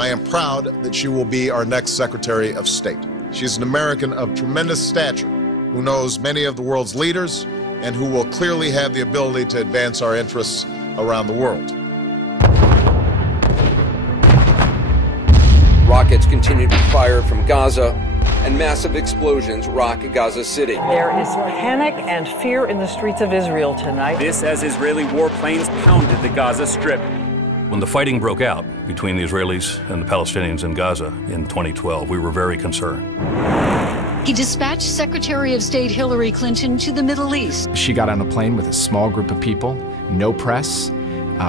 I am proud that she will be our next Secretary of State. She's an American of tremendous stature, who knows many of the world's leaders, and who will clearly have the ability to advance our interests around the world. Rockets continue to fire from Gaza, and massive explosions rock Gaza City. There is panic and fear in the streets of Israel tonight. This as Israeli warplanes pounded the Gaza Strip. When the fighting broke out between the Israelis and the Palestinians in Gaza in 2012, we were very concerned. He dispatched Secretary of State Hillary Clinton to the Middle East. She got on a plane with a small group of people, no press,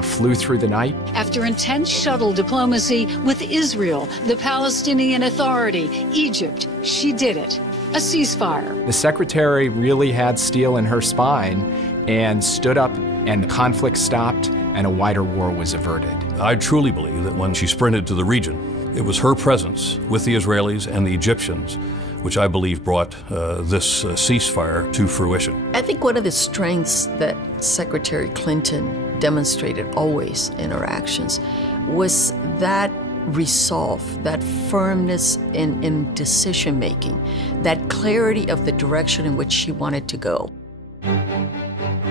flew through the night. After intense shuttle diplomacy with Israel, the Palestinian Authority, Egypt, she did it. A ceasefire. The secretary really had steel in her spine and stood up, and conflict stopped and a wider war was averted. I truly believe that when she sprinted to the region, it was her presence with the Israelis and the Egyptians which I believe brought this ceasefire to fruition. I think one of the strengths that Secretary Clinton demonstrated always in her actions was that resolve, that firmness in decision-making, that clarity of the direction in which she wanted to go.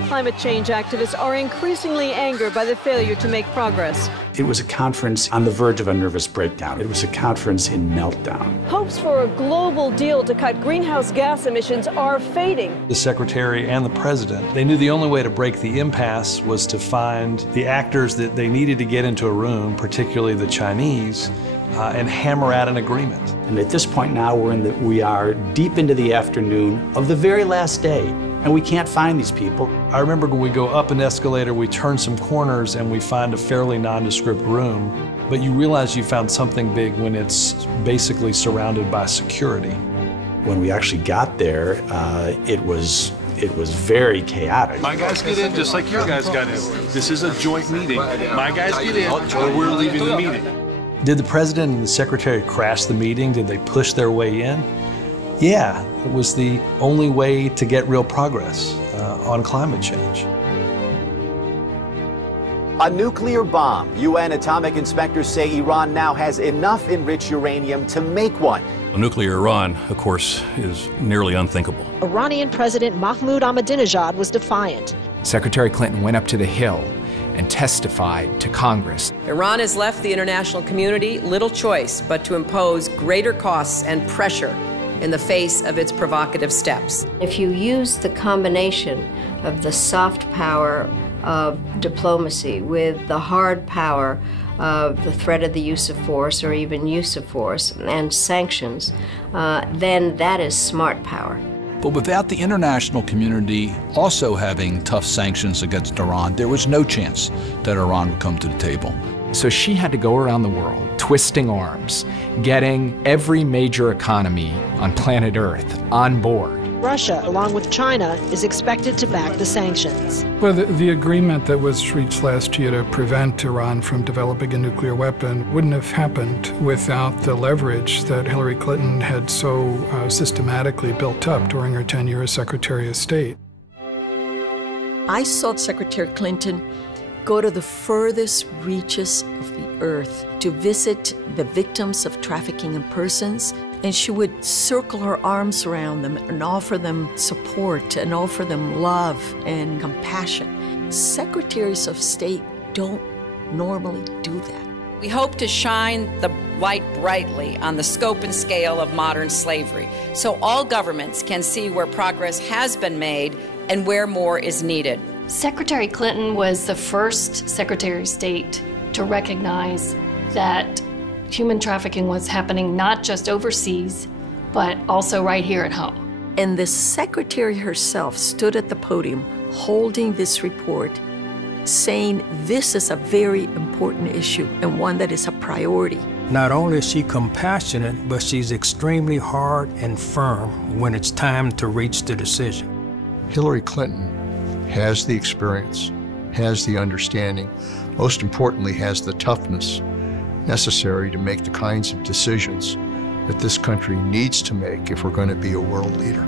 Climate change activists are increasingly angered by the failure to make progress. It was a conference on the verge of a nervous breakdown. It was a conference in meltdown. Hopes for a global deal to cut greenhouse gas emissions are fading. The Secretary and the President, they knew the only way to break the impasse was to find the actors that they needed to get into a room, particularly the Chinese, and hammer out an agreement. And at this point now, we are deep into the afternoon of the very last day, and we can't find these people. I remember when we go up an escalator, we turn some corners and we find a fairly nondescript room, but you realize you found something big when it's basically surrounded by security. When we actually got there, it was very chaotic. My guys get in just like your guys got in. This is a joint meeting. My guys get in or we're leaving the meeting. Did the President and the Secretary crash the meeting? Did they push their way in? Yeah, it was the only way to get real progress on climate change. A nuclear bomb. UN atomic inspectors say Iran now has enough enriched uranium to make one. A nuclear Iran, of course, is nearly unthinkable. Iranian President Mahmoud Ahmadinejad was defiant. Secretary Clinton went up to the Hill and testified to Congress. Iran has left the international community little choice but to impose greater costs and pressure in the face of its provocative steps. If you use the combination of the soft power of diplomacy with the hard power of the threat of the use of force or even use of force and sanctions, then that is smart power. But without the international community also having tough sanctions against Iran, there was no chance that Iran would come to the table. So she had to go around the world, twisting arms, getting every major economy on planet Earth on board. Russia, along with China, is expected to back the sanctions. Well, the agreement that was reached last year to prevent Iran from developing a nuclear weapon wouldn't have happened without the leverage that Hillary Clinton had so systematically built up during her tenure as Secretary of State. I saw Secretary Clinton go to the furthest reaches of the earth to visit the victims of trafficking in persons, and she would circle her arms around them and offer them support and offer them love and compassion. Secretaries of State don't normally do that. We hope to shine the light brightly on the scope and scale of modern slavery, so all governments can see where progress has been made and where more is needed. Secretary Clinton was the first Secretary of State to recognize that human trafficking was happening not just overseas, but also right here at home. And the Secretary herself stood at the podium holding this report, saying this is a very important issue and one that is a priority. Not only is she compassionate, but she's extremely hard and firm when it's time to reach the decision. Hillary Clinton has the experience, has the understanding, most importantly, has the toughness necessary to make the kinds of decisions that this country needs to make if we're going to be a world leader.